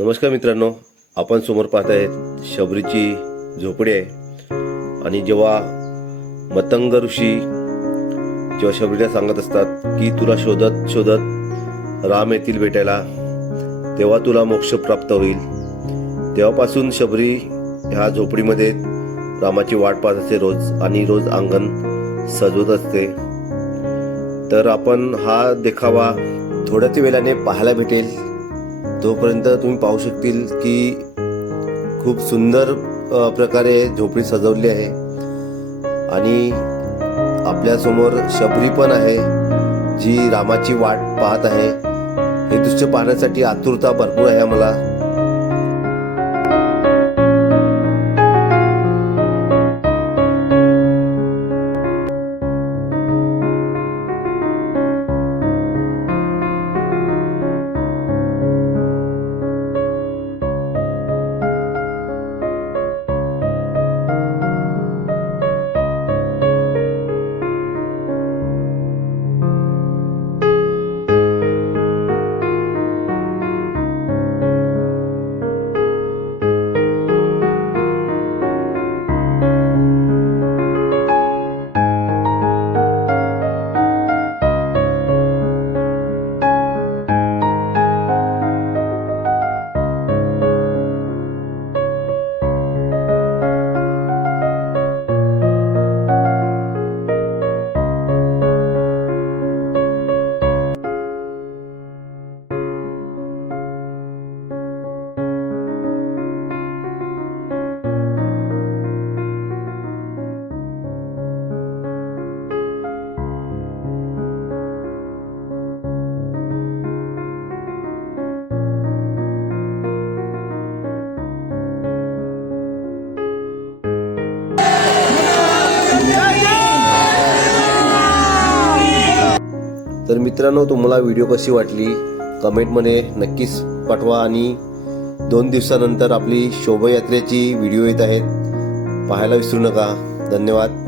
नमस्कार मित्रांनो आपण समोर पाहत आहेत शबरीची झोपडी आहे. आणि जेव्हा मतंग ऋषी जेव्हा शबरीला सांगत असतात की तुला शोधत शोधत राम येतील भेटायला तेव्हा तुला मोक्ष प्राप्त होईल. तेव्हापासून शबरी ह्या झोपडीमध्ये रामाची वाट पाहत असते रोज आणि रोज अंगण सजवत असते. तर आपण हा देखावा थोड्याच वेळाने पाहायला भेटेल. तोपर्यंत तुम्ही पाहू शकतील की खूप सुंदर प्रकारे झोपडी सजवली आहे. आणि आपल्यासमोर शबरी पण आहे जी रामाची वाट पाहत आहे. हे दृश्य पाहण्यासाठी आतुरता भरपूर आहे आम्हाला. तर मित्रांनो तुम्हाला व्हिडिओ कशी वाटली? कमेंटमध्ये नक्कीच पाठवा आणि दोन दिवसानंतर आपली शोभायात्रेची व्हिडिओ येत आहेत. पाहायला विसरू नका. धन्यवाद.